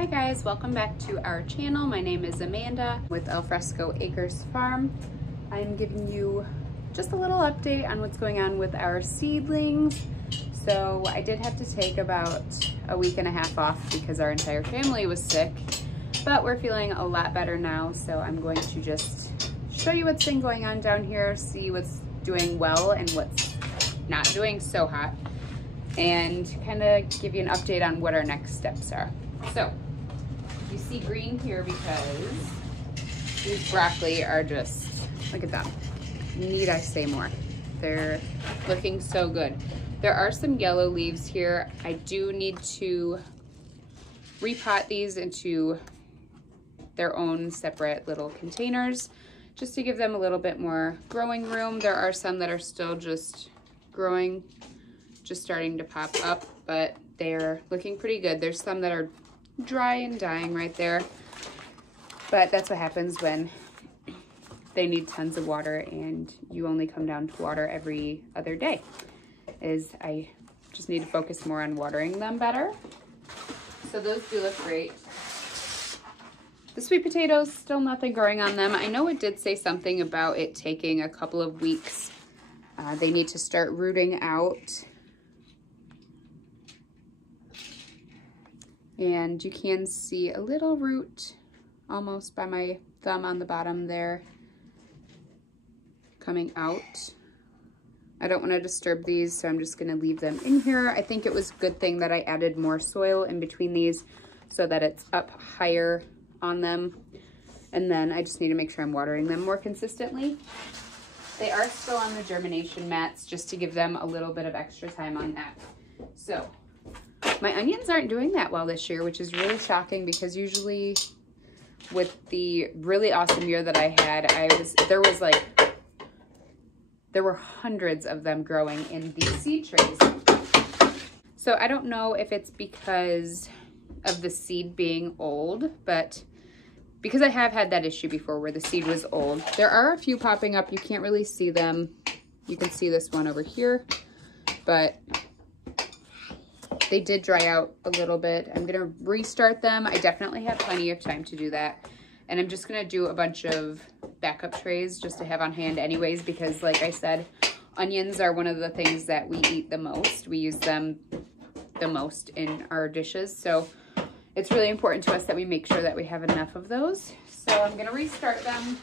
Hi guys, welcome back to our channel. My name is Amanda with Alfresco Acres Farm. I'm giving you just a little update on what's going on with our seedlings. So I did have to take about a week and a half off because our entire family was sick, but we're feeling a lot better now. So I'm going to just show you what's been going on down here, see what's doing well and what's not doing so hot, and kind of give you an update on what our next steps are. So you see green here because these broccoli are just, look at them. Need I say more? They're looking so good. There are some yellow leaves here. I do need to repot these into their own separate little containers just to give them a little bit more growing room. There are some that are still just growing, just starting to pop up, but they're looking pretty good. There's some that are dry and dying right there, but that's what happens when they need tons of water and you only come down to water every other day. I just need to focus more on watering them better. So those do look great. The sweet potatoes, still nothing growing on them. I know it did say something about it taking a couple of weeks. They need to start rooting out. And you can see a little root almost by my thumb on the bottom there coming out. I don't want to disturb these, so I'm just going to leave them in here. I think it was a good thing that I added more soil in between these so that it's up higher on them. And then I just need to make sure I'm watering them more consistently. They are still on the germination mats just to give them a little bit of extra time on that. So my onions aren't doing that well this year, which is really shocking because usually with the really awesome year that I had, there were hundreds of them growing in these seed trays. So I don't know if it's because of the seed being old, but because I have had that issue before where the seed was old, there are a few popping up. You can't really see them. You can see this one over here, but they did dry out a little bit. I'm gonna restart them. I definitely have plenty of time to do that. And I'm just gonna do a bunch of backup trays just to have on hand anyways, because like I said, onions are one of the things that we eat the most. We use them the most in our dishes. So it's really important to us that we make sure that we have enough of those. So I'm gonna restart them.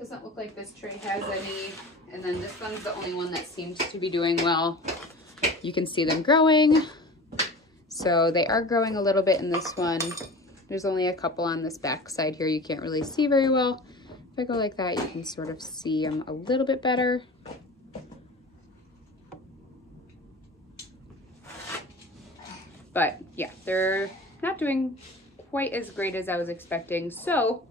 Doesn't look like this tray has any. And then this one's the only one that seems to be doing well. You can see them growing. So they are growing a little bit in this one. There's only a couple on this back side here you can't really see very well. If I go like that, you can sort of see them a little bit better. But yeah, they're not doing quite as great as I was expecting. So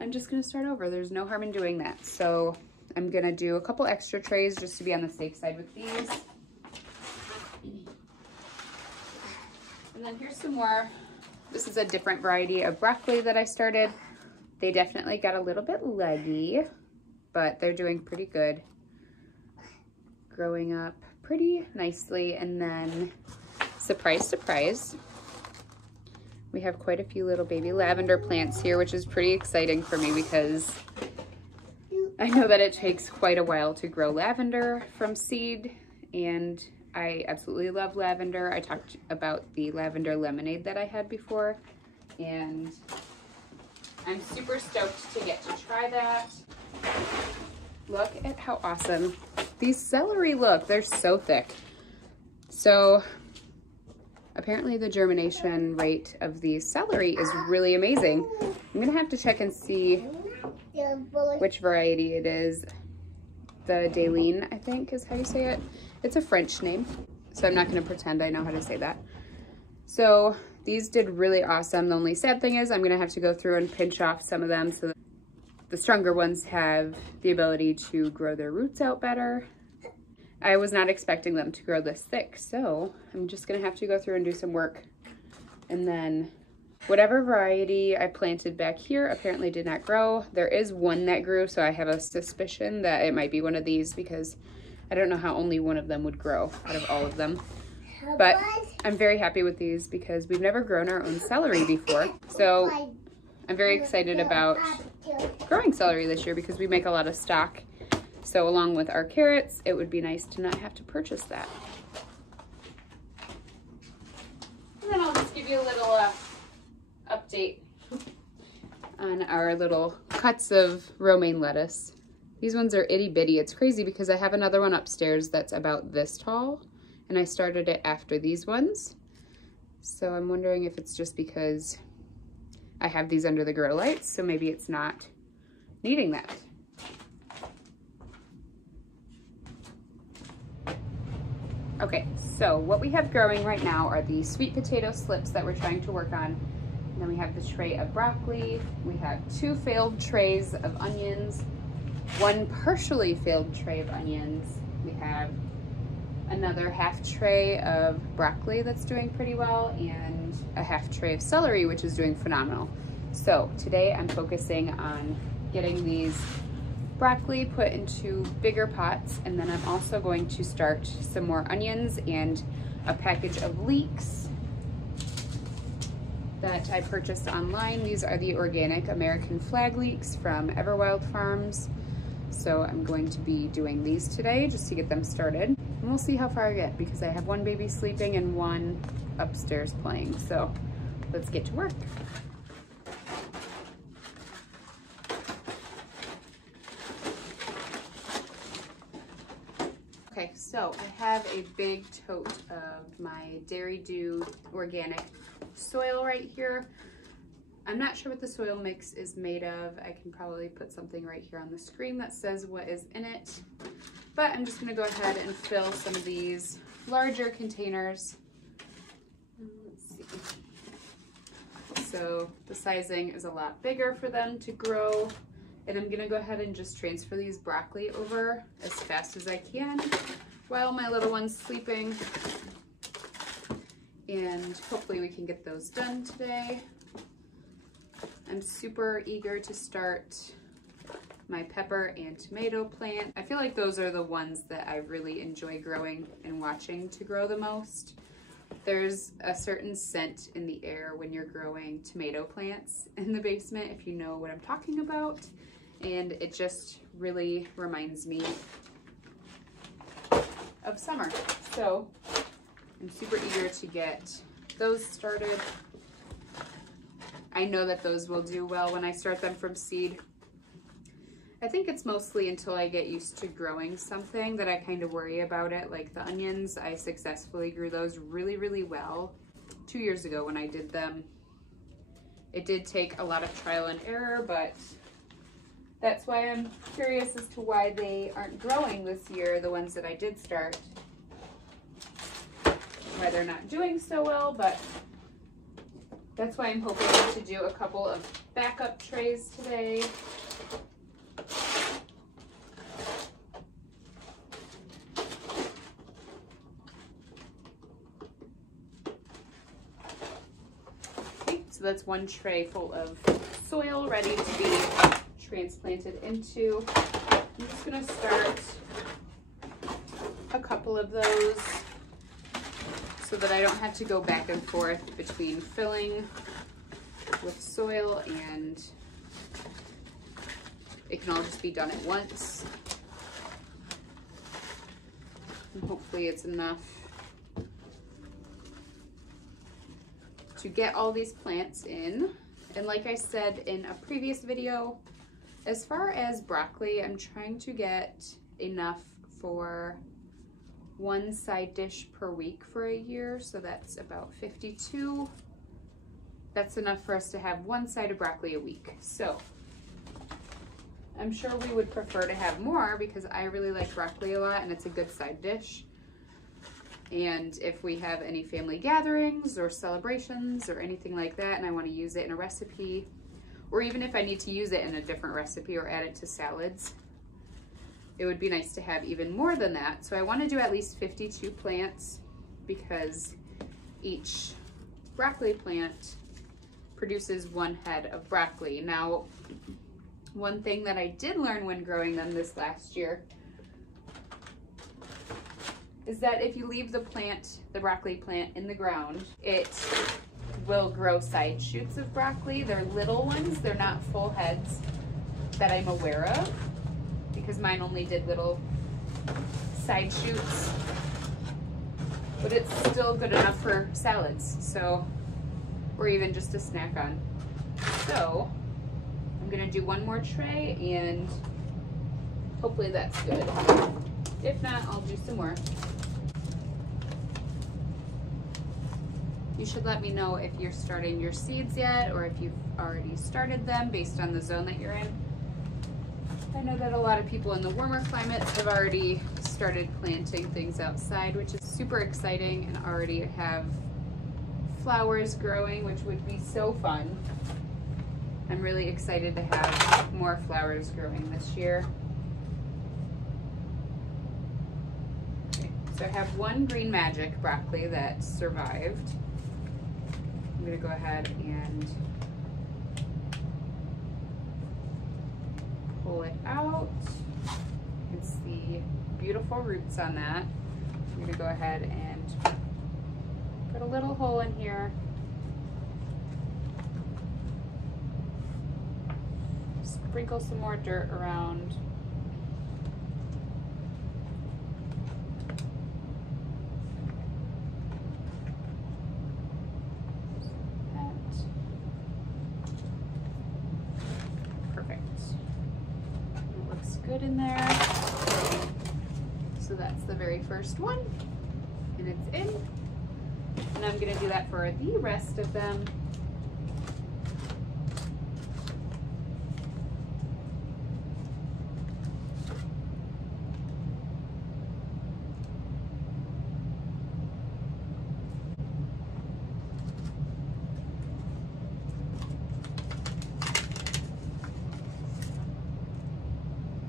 I'm just gonna start over. There's no harm in doing that. So I'm gonna do a couple extra trays just to be on the safe side with these. And then here's some more. This is a different variety of broccoli that I started. They definitely got a little bit leggy, but they're doing pretty good. Growing up pretty nicely. And then, surprise, surprise, we have quite a few little baby lavender plants here, which is pretty exciting for me because I know that it takes quite a while to grow lavender from seed, and I absolutely love lavender. I talked about the lavender lemonade that I had before, and I'm super stoked to get to try that. Look at how awesome these celery look. They're so thick. So apparently the germination rate of these celery is really amazing. I'm gonna have to check and see which variety it is. The Daline, I think is how you say it. It's a French name, so I'm not gonna pretend I know how to say that. So these did really awesome. The only sad thing is I'm gonna have to go through and pinch off some of them so that the stronger ones have the ability to grow their roots out better. I was not expecting them to grow this thick, so I'm just gonna have to go through and do some work. And then whatever variety I planted back here apparently did not grow. There is one that grew, so I have a suspicion that it might be one of these because I don't know how only one of them would grow out of all of them. But I'm very happy with these because we've never grown our own celery before. So I'm very excited about growing celery this year because we make a lot of stock. So along with our carrots, it would be nice to not have to purchase that. And then I'll just give you a little update on our little cuts of romaine lettuce. These ones are itty bitty. It's crazy because I have another one upstairs that's about this tall, and I started it after these ones. So I'm wondering if it's just because I have these under the grow lights, so maybe it's not needing that. Okay, so what we have growing right now are the sweet potato slips that we're trying to work on. And then we have the tray of broccoli. We have 2 failed trays of onions, 1 partially failed tray of onions. We have another half tray of broccoli that's doing pretty well, and a half tray of celery, which is doing phenomenal. So today I'm focusing on getting these broccoli put into bigger pots, and then I'm also going to start some more onions and a package of leeks that I purchased online. These are the organic American flag leeks from Everwild Farms. So I'm going to be doing these today just to get them started. And we'll see how far I get because I have 1 baby sleeping and 1 upstairs playing. So let's get to work. Okay, so I have a big tote of my Dairy Dew organic soil right here. I'm not sure what the soil mix is made of. I can probably put something right here on the screen that says what is in it. But I'm just gonna go ahead and fill some of these larger containers. Let's see. So the sizing is a lot bigger for them to grow. And I'm gonna go ahead and just transfer these broccoli over as fast as I can while my little one's sleeping. And hopefully we can get those done today. I'm super eager to start my pepper and tomato plant. I feel like those are the ones that I really enjoy growing and watching to grow the most. There's a certain scent in the air when you're growing tomato plants in the basement, if you know what I'm talking about. And it just really reminds me of summer. So I'm super eager to get those started. I know that those will do well when I start them from seed. I think it's mostly until I get used to growing something that I kind of worry about it. Like the onions, I successfully grew those really, really well 2 years ago when I did them. It did take a lot of trial and error, but that's why I'm curious as to why they aren't growing this year, the ones that I did start. Why they're not doing so well, but that's why I'm hoping to do a couple of backup trays today. Okay, so that's 1 tray full of soil ready to be transplanted into. I'm just gonna start a couple of those so that I don't have to go back and forth between filling with soil, and it can all just be done at once. And hopefully it's enough to get all these plants in. And like I said in a previous video, as far as broccoli, I'm trying to get enough for 1 side dish per week for a year, so that's about 52. That's enough for us to have 1 side of broccoli a week. So I'm sure we would prefer to have more because I really like broccoli a lot and it's a good side dish. And if we have any family gatherings or celebrations or anything like that and I want to use it in a recipe, or even if I need to use it in a different recipe or add it to salads, it would be nice to have even more than that. So I want to do at least 52 plants because each broccoli plant produces 1 head of broccoli. Now, one thing that I did learn when growing them this last year is that if you leave the plant, the broccoli plant in the ground, it will grow side shoots of broccoli. They're little ones, they're not full heads that I'm aware of, because mine only did little side shoots, but it's still good enough for salads, so, or even just a snack on. So I'm gonna do one more tray and hopefully that's good. If not, I'll do some more. You should let me know if you're starting your seeds yet, or if you've already started them based on the zone that you're in. I know that a lot of people in the warmer climates have already started planting things outside, which is super exciting, and already have flowers growing, which would be so fun. I'm really excited to have more flowers growing this year. Okay, so I have one Green Magic broccoli that survived. I'm gonna go ahead and pull it out. You can see beautiful roots on that. I'm gonna go ahead and put a little hole in here. Sprinkle some more dirt around. Perfect. It looks good in there. So that's the very first one, and it's in. And I'm gonna do that for the rest of them.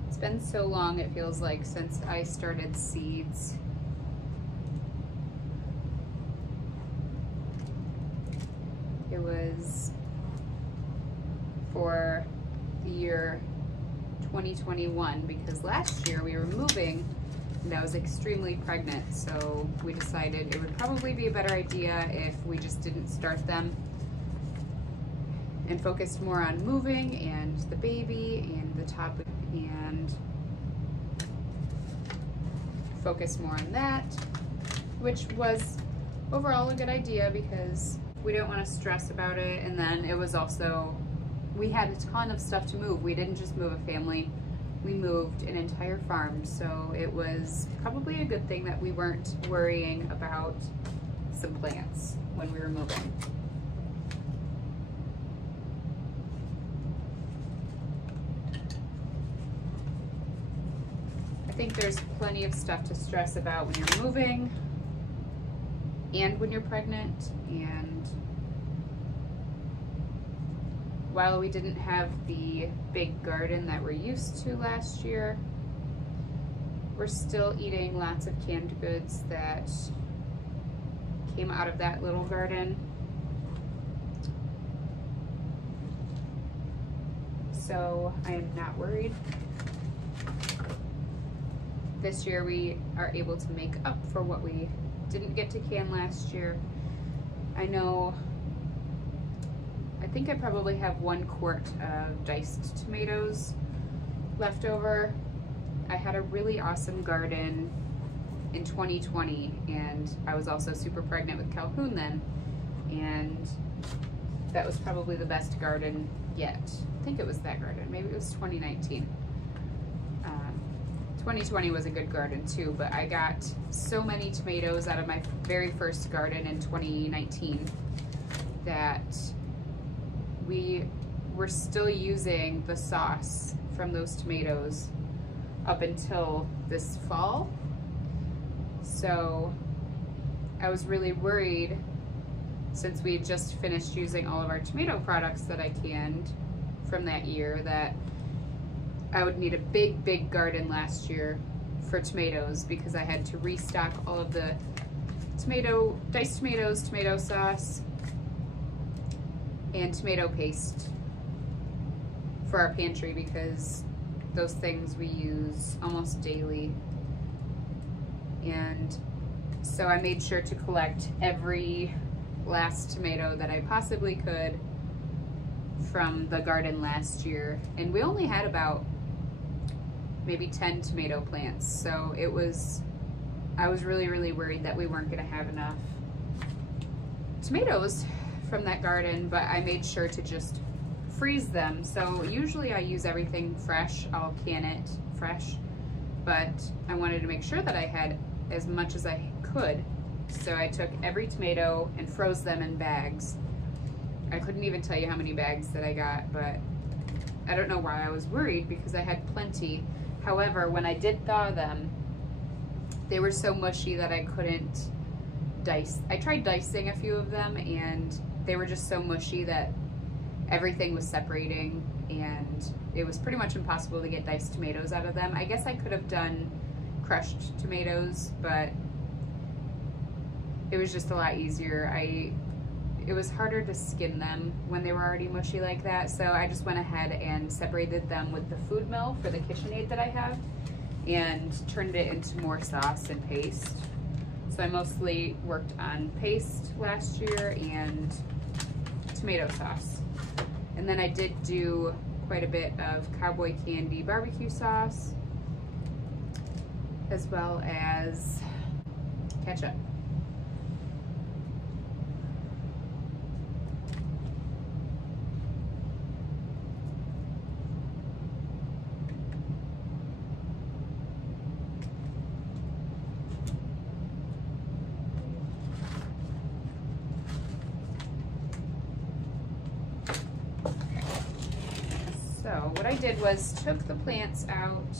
It's been so long, it feels like, since I started seeds. It was for the year 2021, because last year we were moving and I was extremely pregnant, so we decided it would probably be a better idea if we just didn't start them and focused more on moving and the baby and the topic, and focus more on that, which was overall a good idea because we didn't want to stress about it. And then it was also, we had a ton of stuff to move. We didn't just move a family, we moved an entire farm. So it was probably a good thing that we weren't worrying about some plants when we were moving. I think there's plenty of stuff to stress about when you're moving and when you're pregnant. And while we didn't have the big garden that we're used to last year, we're still eating lots of canned goods that came out of that little garden. So I am not worried. This year we are able to make up for what we didn't get to can last year. I know, I think I probably have 1 quart of diced tomatoes left over. I had a really awesome garden in 2020, and I was also super pregnant with Calhoun then, and that was probably the best garden yet. I think it was that garden, maybe it was 2019. 2020 was a good garden too, but I got so many tomatoes out of my very first garden in 2019 that we were still using the sauce from those tomatoes up until this fall. So I was really worried, since we had just finished using all of our tomato products that I canned from that year, that I would need a big garden last year for tomatoes, because I had to restock all of the diced tomatoes, tomato sauce, and tomato paste for our pantry, because those things we use almost daily. And so I made sure to collect every last tomato that I possibly could from the garden last year. And we only had about maybe 10 tomato plants. So I was really worried that we weren't gonna have enough tomatoes from that garden, but I made sure to just freeze them. So usually I use everything fresh, I'll can it fresh, but I wanted to make sure that I had as much as I could. So I took every tomato and froze them in bags. I couldn't even tell you how many bags that I got, but I don't know why I was worried because I had plenty. However, when I did thaw them, they were so mushy that I couldn't dice. I tried dicing a few of them and they were just so mushy that everything was separating and it was pretty much impossible to get diced tomatoes out of them. I guess I could have done crushed tomatoes, but it was just a lot easier. It was harder to skin them when they were already mushy like that, so I just went ahead and separated them with the food mill for the KitchenAid that I have and turned it into more sauce and paste. So I mostly worked on paste last year and tomato sauce. And then I did do quite a bit of cowboy candy barbecue sauce, as well as ketchup. So what I did was took the plants out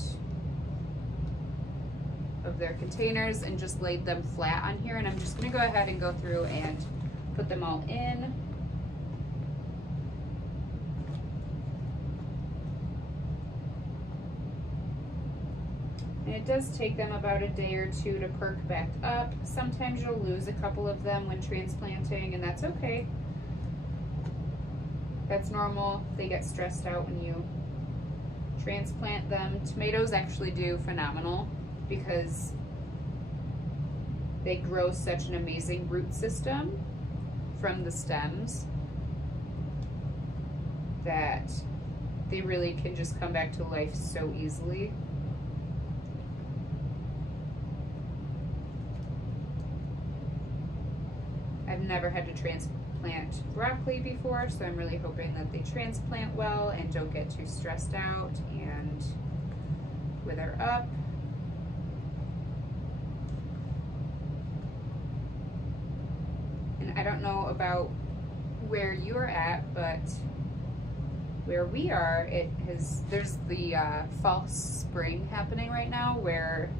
of their containers and just laid them flat on here, and I'm just gonna go ahead and go through and put them all in. And it does take them about a day or two to perk back up. Sometimes you'll lose a couple of them when transplanting, and that's okay. That's normal. They get stressed out when you transplant them. Tomatoes actually do phenomenal because they grow such an amazing root system from the stems that they really can just come back to life so easily. I've never had to transplant broccoli before, so I'm really hoping that they transplant well and don't get too stressed out and wither up. And I don't know about where you're at, but where we are, there's the false spring happening right now where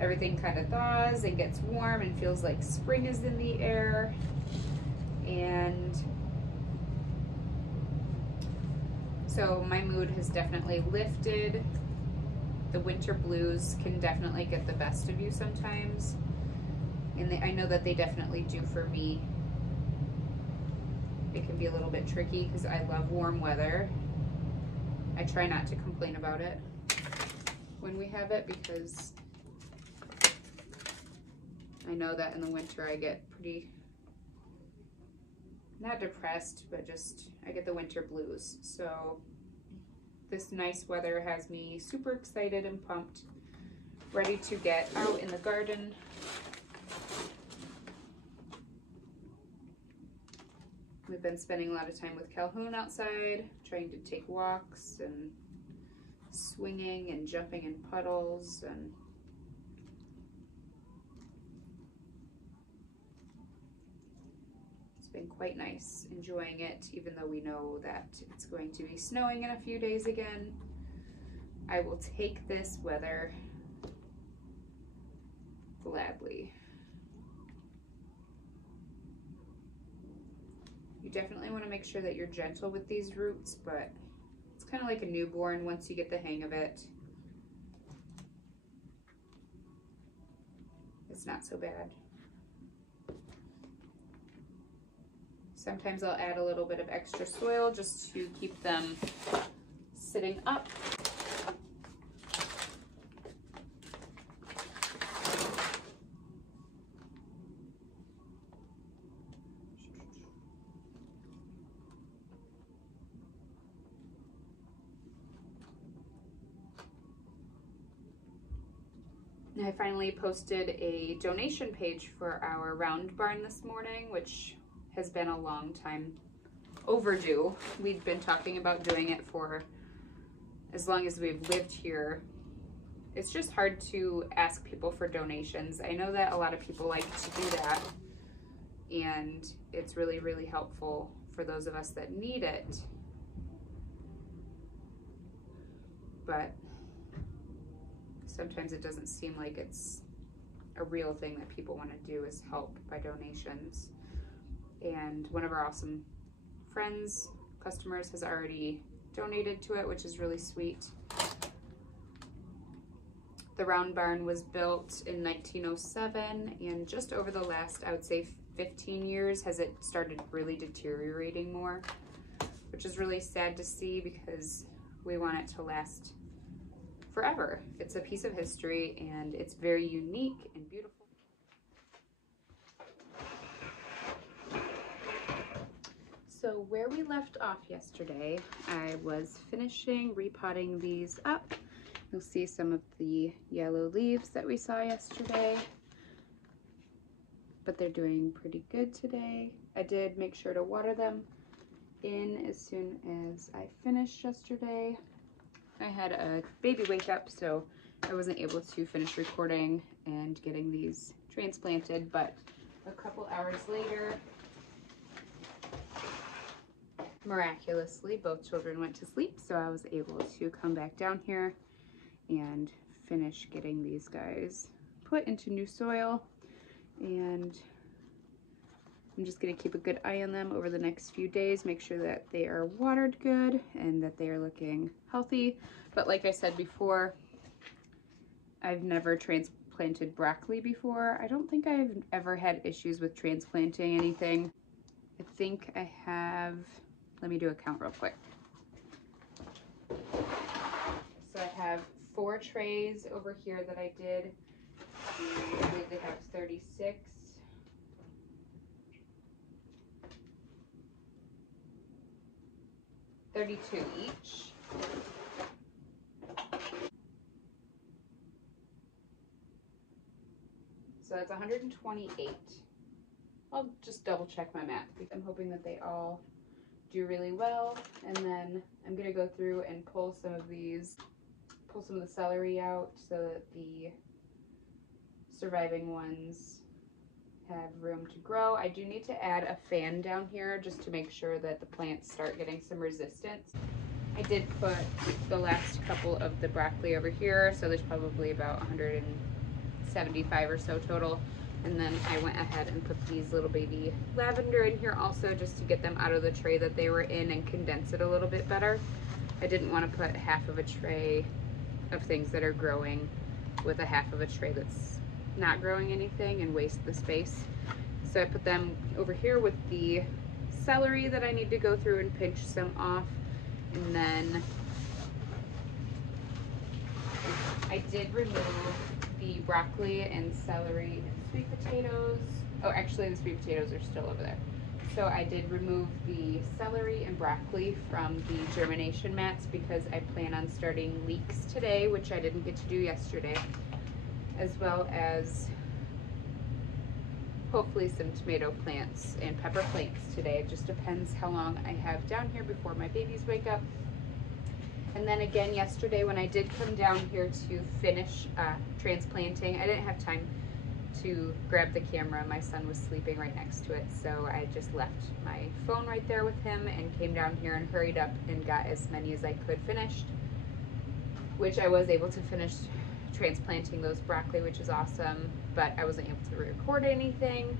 everything kind of thaws and gets warm and feels like spring is in the air. And so my mood has definitely lifted. The winter blues can definitely get the best of you sometimes, and I know that they definitely do for me. It can be a little bit tricky because I love warm weather. I try not to complain about it when we have it because I know that in the winter I get pretty, not depressed, but just I get the winter blues. So this nice weather has me super excited and pumped, ready to get out in the garden. We've been spending a lot of time with Calhoun outside, trying to take walks and swinging and jumping in puddles, and been quite nice, enjoying it, even though we know that it's going to be snowing in a few days again. I will take this weather gladly. You definitely want to make sure that you're gentle with these roots, but it's kind of like a newborn once you get the hang of it. It's not so bad. Sometimes I'll add a little bit of extra soil just to keep them sitting up. I finally posted a donation page for our round barn this morning, which has been a long time overdue. We've been talking about doing it for as long as we've lived here. It's just hard to ask people for donations. I know that a lot of people like to do that, and it's really, really helpful for those of us that need it. But sometimes it doesn't seem like it's a real thing that people want to do, is help by donations. And one of our awesome friends, customers, has already donated to it, which is really sweet. The round barn was built in 1907, and just over the last, I would say, 15 years has it started really deteriorating more, which is really sad to see because we want it to last forever. It's a piece of history and it's very unique and beautiful. So where we left off yesterday, I was finishing repotting these up. You'll see some of the yellow leaves that we saw yesterday, but they're doing pretty good today. I did make sure to water them in as soon as I finished yesterday. I had a baby wake up, so I wasn't able to finish recording and getting these transplanted, but a couple hours later, miraculously, both children went to sleep, so I was able to come back down here and finish getting these guys put into new soil. And I'm just going to keep a good eye on them over the next few days, make sure that they are watered good and that they are looking healthy. But like I said before, I've never transplanted broccoli before. I don't think I've ever had issues with transplanting anything. I think I have, let me do a count real quick. So I have 4 trays over here that I did. I believe they have 36. 32 each. So that's 128. I'll just double check my math because I'm hoping that they all do really well. And then I'm gonna go through and pull some of the celery out so that the surviving ones have room to grow. I do need to add a fan down here just to make sure that the plants start getting some resistance. I did put the last couple of the broccoli over here, so there's probably about 175 or so total. And then I went ahead and put these little baby lavender in here also, just to get them out of the tray that they were in and condense it a little bit better. I didn't want to put half of a tray of things that are growing with a half of a tray that's not growing anything and waste the space. So I put them over here with the celery that I need to go through and pinch some off. And then I did remove the broccoli and celery and sweet potatoes. Oh, actually the sweet potatoes are still over there. So I did remove the celery and broccoli from the germination mats because I plan on starting leeks today, which I didn't get to do yesterday, as well as hopefully some tomato plants and pepper plants today. It just depends how long I have down here before my babies wake up. And then again yesterday when I did come down here to finish transplanting, I didn't have time to grab the camera. My son was sleeping right next to it, so I just left my phone right there with him and came down here and hurried up and got as many as I could finished, which I was able to finish transplanting those broccoli, which is awesome, but I wasn't able to record anything.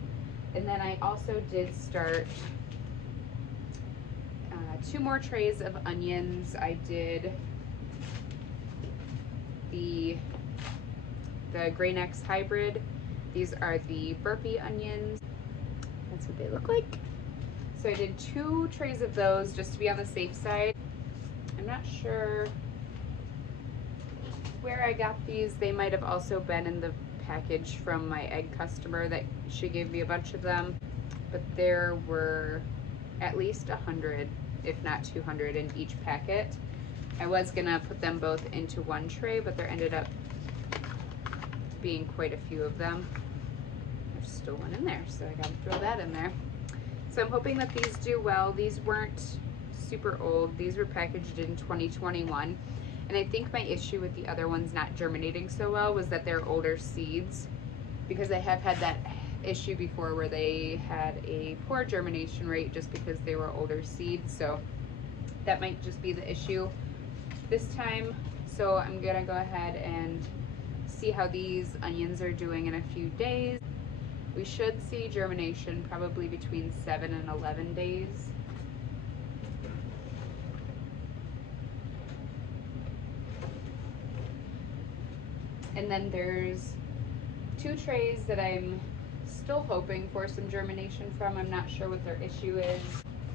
And then I also did start 2 more trays of onions. I did the Grain X hybrid. These are the burpee onions. That's what they look like. So I did 2 trays of those just to be on the safe side. I'm not sure where I got these. They might have also been in the package from my egg customer that she gave me a bunch of them, but there were at least 100, if not 200 in each packet. I was gonna put them both into one tray, but there ended up being quite a few of them. There's still one in there, so I gotta throw that in there. So I'm hoping that these do well. These weren't super old. These were packaged in 2021. And I think my issue with the other ones not germinating so well was that they're older seeds, because I have had that issue before where they had a poor germination rate just because they were older seeds. So that might just be the issue this time. So I'm gonna go ahead and see how these onions are doing in a few days. We should see germination probably between 7 and 11 days. And then there's 2 trays that I'm still hoping for some germination from. I'm not sure what their issue is.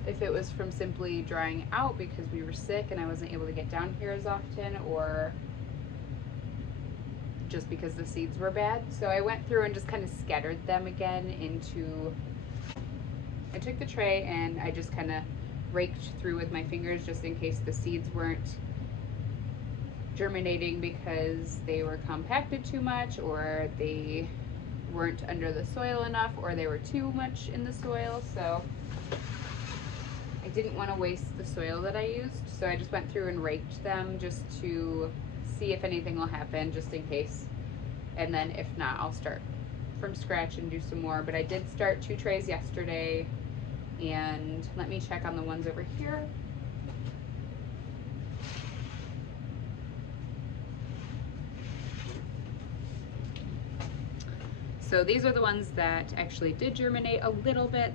If it was from simply drying out because we were sick and I wasn't able to get down here as often, or just because the seeds were bad. So I went through and just kind of scattered them again into, I took the tray and I just kind of raked through with my fingers just in case the seeds weren't germinating because they were compacted too much, or they weren't under the soil enough, or they were too much in the soil. So I didn't want to waste the soil that I used, so I just went through and raked them just to see if anything will happen, just in case. And then if not, I'll start from scratch and do some more. But I did start 2 trays yesterday, and let me check on the ones over here. So these are the ones that actually did germinate a little bit.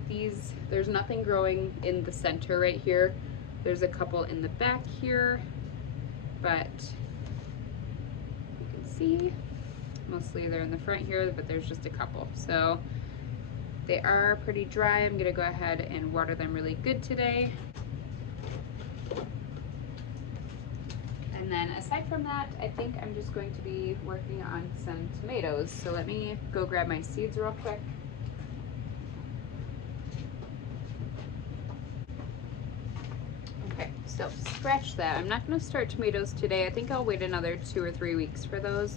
There's nothing growing in the center right here. There's a couple in the back here, but you can see mostly they're in the front here, but there's just a couple. So they are pretty dry. I'm gonna go ahead and water them really good today. And then aside from that, I think I'm just going to be working on some tomatoes. So let me go grab my seeds real quick. Okay, so scratch that. I'm not going to start tomatoes today. I think I'll wait another 2 or 3 weeks for those.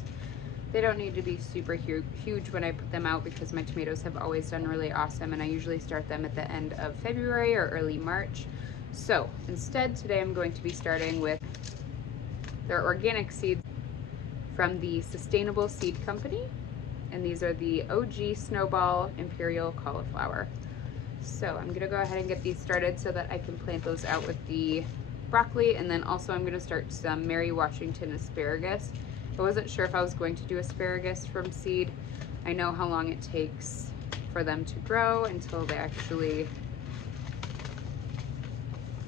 They don't need to be super huge when I put them out, because my tomatoes have always done really awesome, and I usually start them at the end of February or early March. So instead, today I'm going to be starting with their organic seeds from the Sustainable Seed Company, and these are the OG Snowball Imperial Cauliflower. So I'm gonna go ahead and get these started so that I can plant those out with the broccoli, and then also I'm gonna start some Mary Washington asparagus. I wasn't sure if I was going to do asparagus from seed. I know how long it takes for them to grow until they actually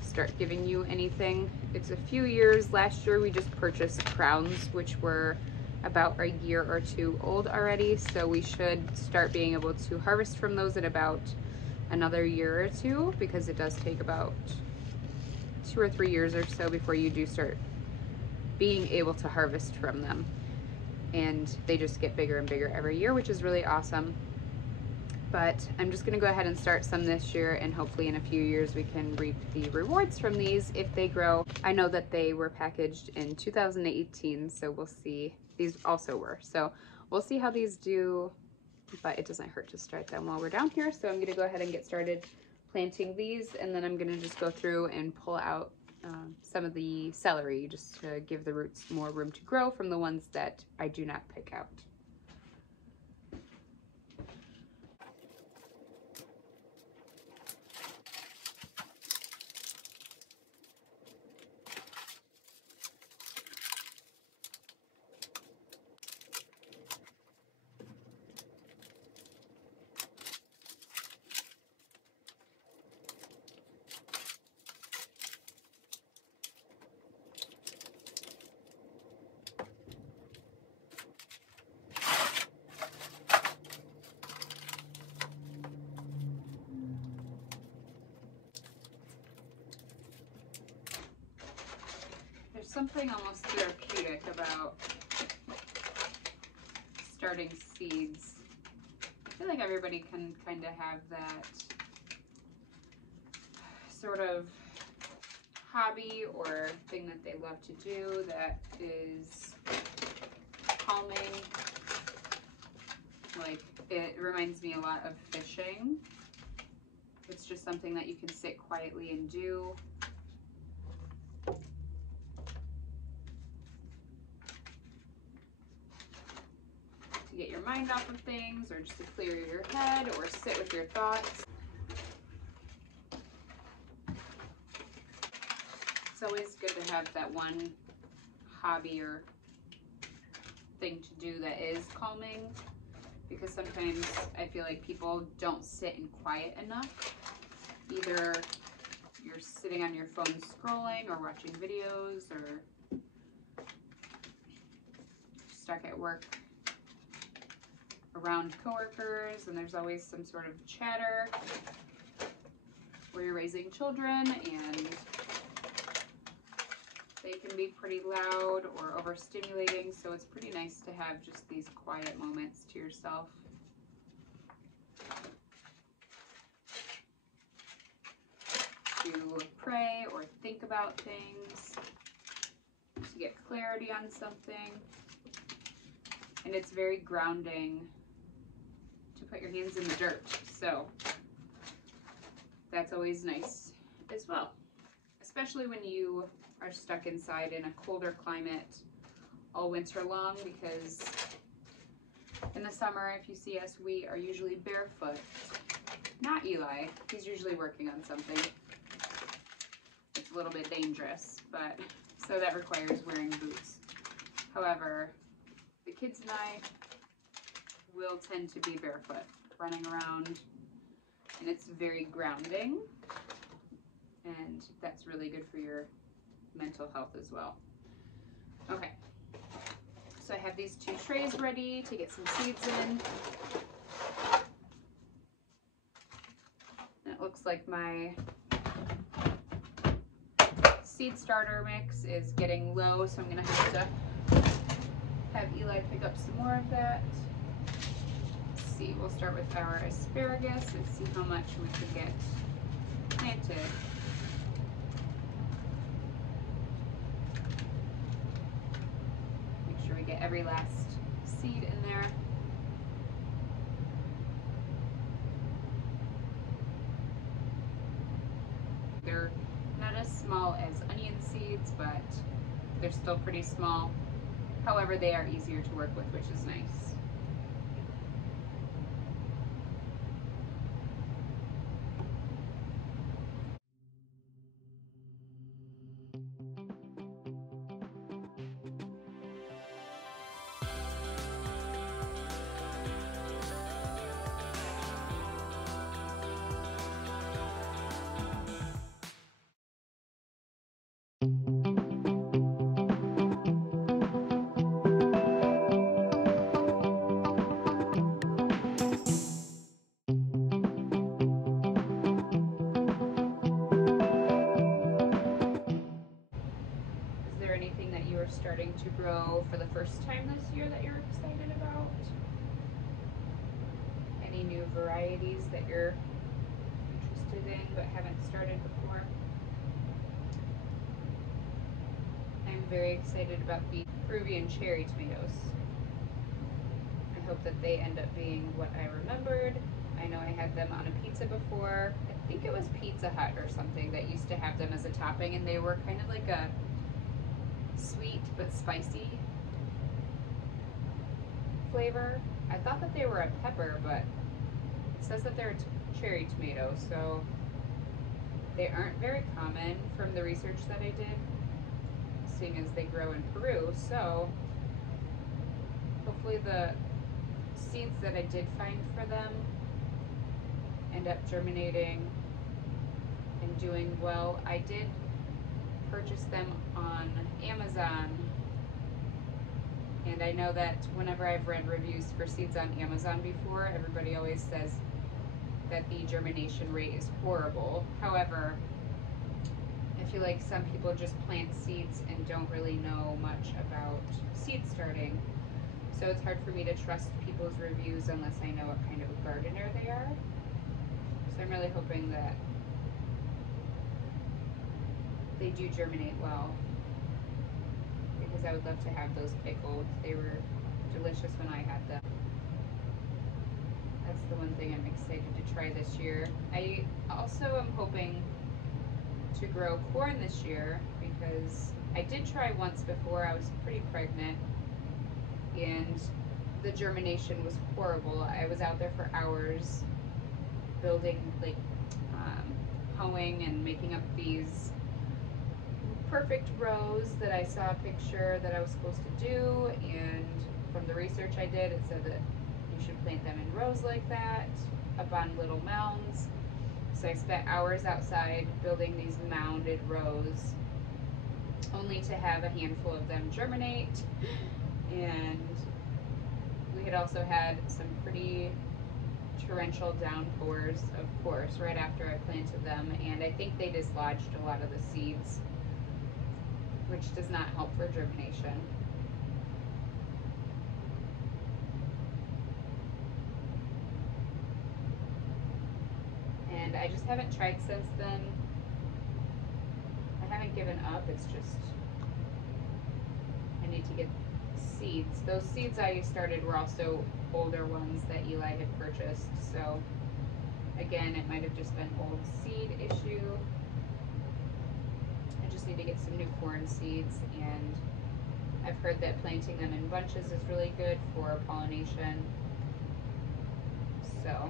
start giving you anything. It's a few years. Last year we just purchased crowns, which were about a year or 2 old already, so we should start being able to harvest from those in about another year or 2, because it does take about 2 or 3 years or so before you do start being able to harvest from them. And they just get bigger and bigger every year, which is really awesome. But I'm just gonna go ahead and start some this year, and hopefully in a few years we can reap the rewards from these if they grow. I know that they were packaged in 2018, so we'll see. These also were, so we'll see how these do, but it doesn't hurt to start them while we're down here. So I'm gonna go ahead and get started planting these, and then I'm gonna just go through and pull out some of the celery just to give the roots more room to grow from the ones that I do not pick out. There's something almost therapeutic about starting seeds. I feel like everybody can kind of have that sort of hobby or thing that they love to do that is calming. Like, it reminds me a lot of fishing. It's just something that you can sit quietly and do. To get your mind off of things, or just to clear your head, or sit with your thoughts. It's always good to have that one hobby or thing to do that is calming, because sometimes I feel like people don't sit in quiet enough. Either you're sitting on your phone scrolling or watching videos, or stuck at work around coworkers, and there's always some sort of chatter, where you're raising children and they can be pretty loud or overstimulating, so it's pretty nice to have just these quiet moments to yourself. To pray or think about things, to get clarity on something. And it's very grounding to put your hands in the dirt, so that's always nice as well. Especially when you are stuck inside in a colder climate all winter long, because in the summer, if you see us, we are usually barefoot. Not Eli, he's usually working on something. It's a little bit dangerous, but so that requires wearing boots. However, the kids and I will tend to be barefoot, running around, and it's very grounding, and that's really good for your mental health as well. Okay, so I have these 2 trays ready to get some seeds in. And it looks like my seed starter mix is getting low, so I'm gonna have Eli pick up some more of that. Let's see, we'll start with our asparagus and see how much we could get planted. Make sure we get every last seed in there. They're not as small as onion seeds, but they're still pretty small. However, they are easier to work with, which is nice. Anything that you are starting to grow for the first time this year that you're excited about? Any new varieties that you're interested in but haven't started before? I'm very excited about the Peruvian cherry tomatoes. I hope that they end up being what I remembered. I know I had them on a pizza before. I think it was Pizza Hut or something that used to have them as a topping, and they were kind of like a sweet but spicy flavor. I thought that they were a pepper, but it says that they're cherry tomatoes, so they aren't very common from the research that I did, seeing as they grow in Peru. So hopefully the seeds that I did find for them end up germinating and doing well. I did purchase them on Amazon, and I know that whenever I've read reviews for seeds on Amazon before, everybody always says that the germination rate is horrible. However, I feel like some people just plant seeds and don't really know much about seed starting, so it's hard for me to trust people's reviews unless I know what kind of a gardener they are. So I'm really hoping that they do germinate well, because I would love to have those pickled. They were delicious when I had them. That's the one thing I'm excited to try this year. I also am hoping to grow corn this year because I did try once before. I was pretty pregnant and the germination was horrible. I was out there for hours building, like hoeing and making up these perfect rows that I saw a picture that I was supposed to do, and from the research I did, it said that you should plant them in rows like that up on little mounds. So I spent hours outside building these mounded rows only to have a handful of them germinate. And we had also had some pretty torrential downpours, of course, right after I planted them, and I think they dislodged a lot of the seeds, which does not help for germination. And I just haven't tried since then. I haven't given up, it's just I need to get seeds. Those seeds I started were also older ones that Eli had purchased, so again, it might have just been old seed issue. I just need to get some new corn seeds, and I've heard that planting them in bunches is really good for pollination. So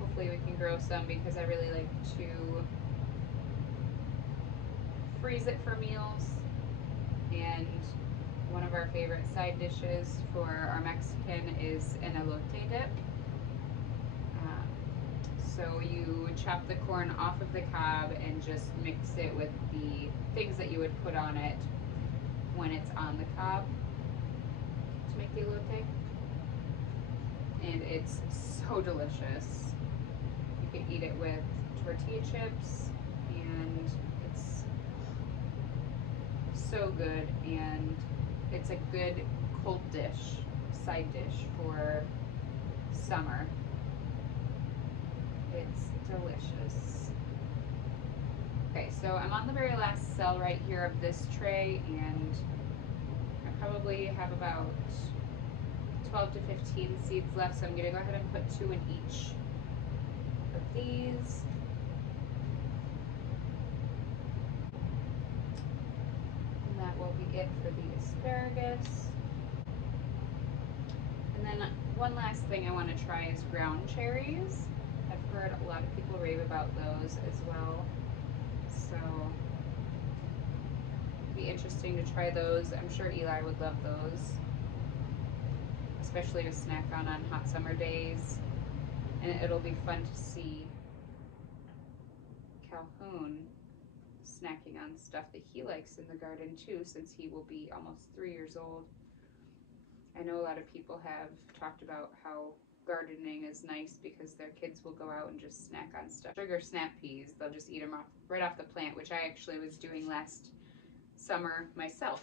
hopefully we can grow some, because I really like to freeze it for meals. And one of our favorite side dishes for our Mexican is an elote dip. So you chop the corn off of the cob and just mix it with the things that you would put on it when it's on the cob to make the elote. And it's so delicious. You can eat it with tortilla chips, and it's so good, and it's a good cold dish, side dish for summer. It's delicious. Okay, so I'm on the very last cell right here of this tray, and I probably have about 12 to 15 seeds left, so I'm gonna go ahead and put 2 in each of these. And that will be it for the asparagus. And then one last thing I want to try is ground cherries. I've heard a lot of people rave about those as well. So it'd be interesting to try those. I'm sure Eli would love those, especially to snack on hot summer days. And it'll be fun to see Calhoun snacking on stuff that he likes in the garden too, since he will be almost 3 years old. I know a lot of people have talked about how gardening is nice because their kids will go out and just snack on stuff. Sugar snap peas, they'll just eat them right off the plant, which I actually was doing last summer myself.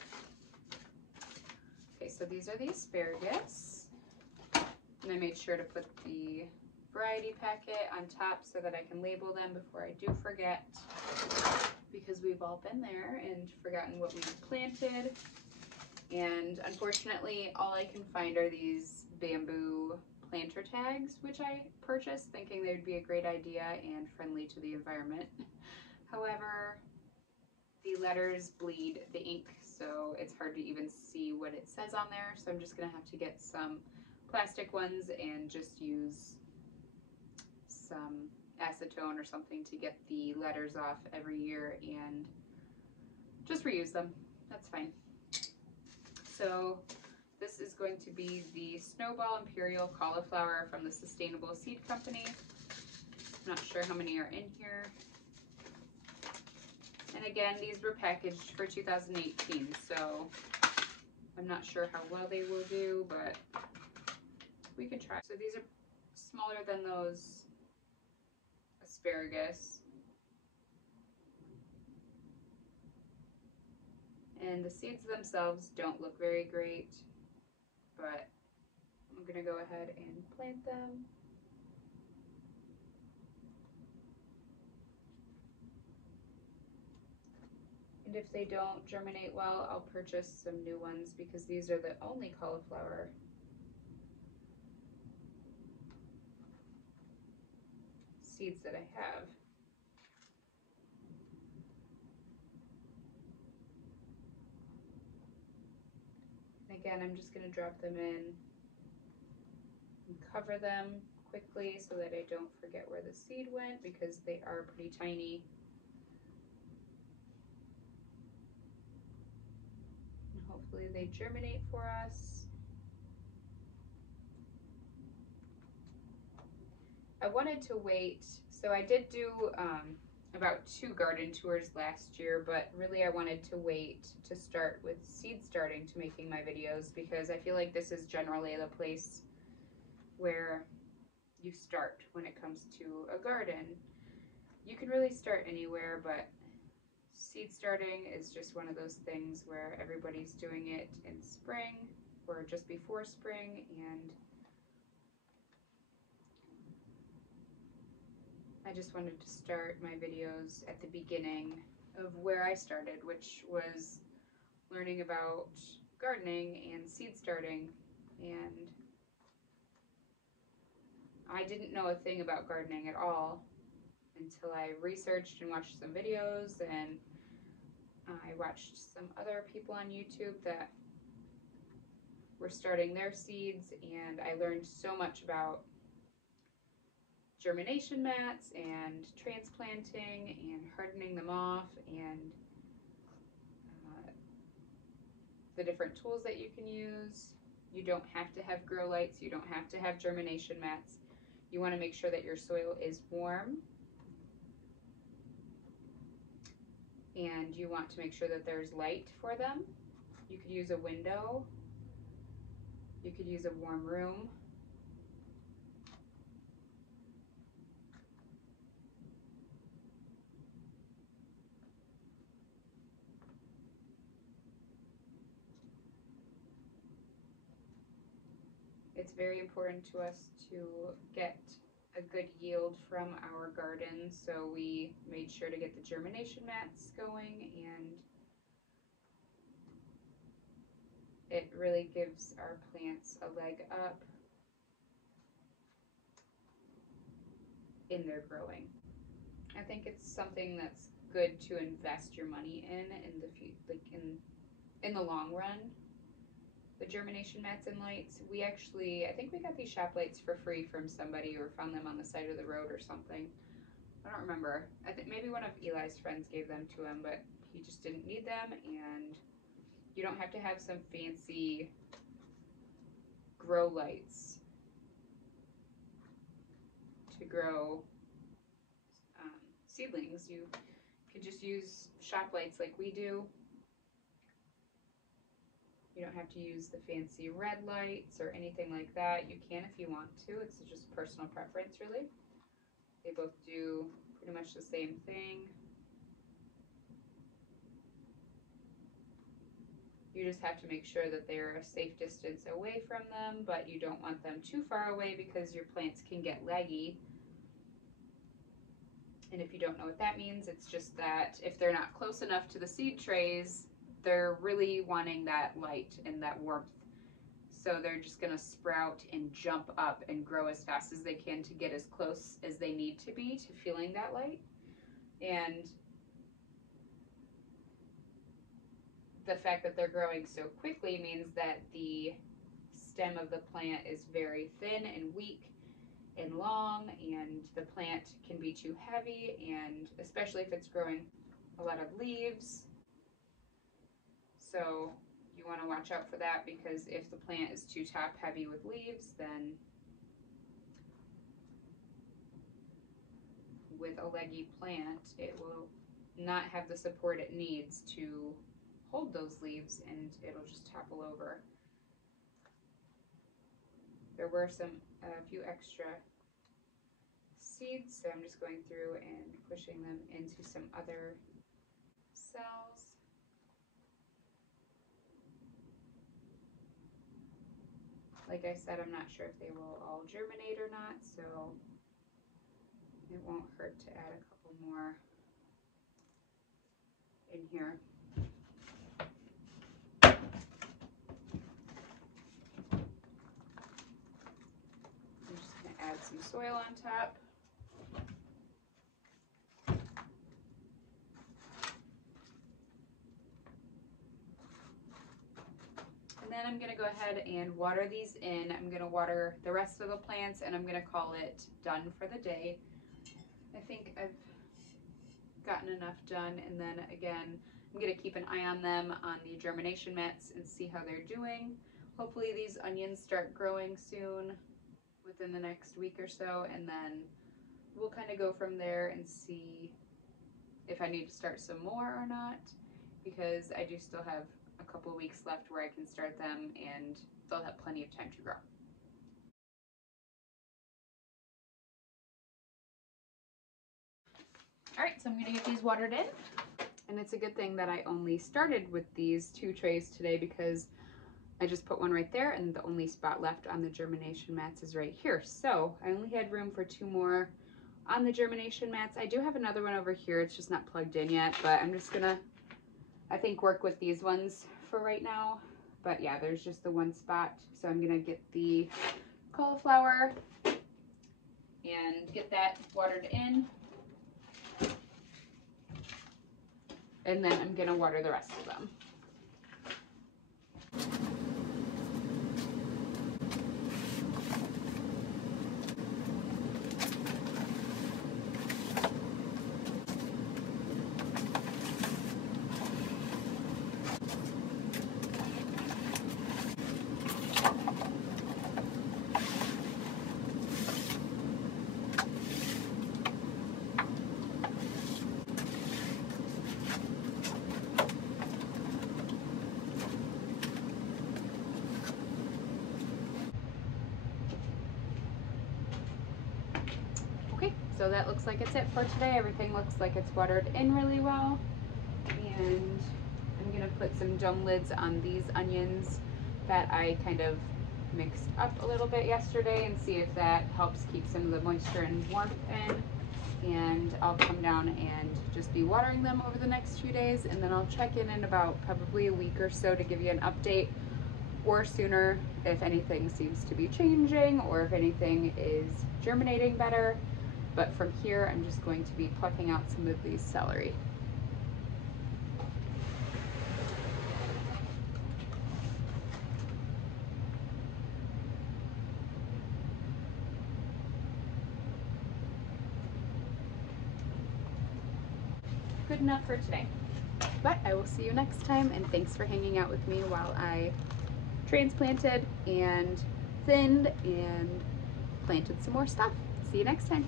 Okay, so these are the asparagus. And I made sure to put the variety packet on top so that I can label them before I do forget, because we've all been there and forgotten what we've planted. And unfortunately, all I can find are these bamboo planter tags, which I purchased thinking they would be a great idea and friendly to the environment. However, the letters bleed the ink, so it's hard to even see what it says on there. So I'm just gonna have to get some plastic ones and just use some acetone or something to get the letters off every year and just reuse them. That's fine. So this is going to be the Snowball Imperial Cauliflower from the Sustainable Seed Company. I'm not sure how many are in here. And again, these were packaged for 2018, so I'm not sure how well they will do, but we can try. So these are smaller than those asparagus. And the seeds themselves don't look very great, but I'm gonna go ahead and plant them. And if they don't germinate well, I'll purchase some new ones, because these are the only cauliflower seeds that I have. And again, I'm just going to drop them in and cover them quickly so that I don't forget where the seed went, because they are pretty tiny. And hopefully they germinate for us. I wanted to wait, so I did do about 2 garden tours last year, but really I wanted to wait to start with seed starting to making my videos, because I feel like this is generally the place where you start when it comes to a garden. You can really start anywhere, but seed starting is just one of those things where everybody's doing it in spring or just before spring, and I just wanted to start my videos at the beginning of where I started, which was learning about gardening and seed starting. And I didn't know a thing about gardening at all until I researched and watched some videos, and I watched some other people on YouTube that were starting their seeds, and I learned so much about germination mats and transplanting and hardening them off, and the different tools that you can use. You don't have to have grow lights, you don't have to have germination mats. You want to make sure that your soil is warm, and you want to make sure that there's light for them. You could use a window, you could use a warm room. It's very important to us to get a good yield from our garden, so we made sure to get the germination mats going, and it really gives our plants a leg up in their growing. I think it's something that's good to invest your money in the long run. The germination mats and lights, I think we got these shop lights for free from somebody, or found them on the side of the road or something. I don't remember. I think maybe one of Eli's friends gave them to him, but he just didn't need them. And you don't have to have some fancy grow lights to grow seedlings. You could just use shop lights like we do. You don't have to use the fancy red lights or anything like that. You can if you want to. It's just personal preference, really. They both do pretty much the same thing. You just have to make sure that they're a safe distance away from them, but you don't want them too far away because your plants can get leggy. And if you don't know what that means, it's just that if they're not close enough to the seed trays, they're really wanting that light and that warmth. So they're just gonna sprout and jump up and grow as fast as they can to get as close as they need to be to feeling that light. And the fact that they're growing so quickly means that the stem of the plant is very thin and weak and long, and the plant can be too heavy, and especially if it's growing a lot of leaves. So you want to watch out for that, because if the plant is too top heavy with leaves, then with a leggy plant, it will not have the support it needs to hold those leaves, and it'll just topple over. There were a few extra seeds, so I'm just going through and pushing them into some other cells. Like I said, I'm not sure if they will all germinate or not, so it won't hurt to add a couple more in here. I'm just going to add some soil on top. I'm gonna go ahead and water these in. I'm gonna water the rest of the plants and I'm gonna call it done for the day. I think I've gotten enough done, and then again, I'm gonna keep an eye on them on the germination mats and see how they're doing. Hopefully these onions start growing soon, within the next week or so, and then we'll kind of go from there and see if I need to start some more or not, because I do still have a couple weeks left where I can start them and they'll have plenty of time to grow. All right, so I'm gonna get these watered in. And it's a good thing that I only started with these 2 trays today, because I just put one right there and the only spot left on the germination mats is right here. So I only had room for 2 more on the germination mats. I do have another one over here. It's just not plugged in yet, but I'm just gonna, I think, work with these ones for right now. But yeah, there's just the one spot. So I'm gonna get the cauliflower and get that watered in. And then I'm gonna water the rest of them. Okay, so that looks like it's it for today. Everything looks like it's watered in really well. And I'm gonna put some dome lids on these onions that I kind of mixed up a little bit yesterday, and see if that helps keep some of the moisture and warmth in. And I'll come down and just be watering them over the next few days, and then I'll check in about probably a week or so to give you an update, or sooner if anything seems to be changing or if anything is germinating better. But from here, I'm just going to be plucking out some of these celery. Good enough for today. But I will see you next time, and thanks for hanging out with me while I transplanted and thinned and planted some more stuff. See you next time.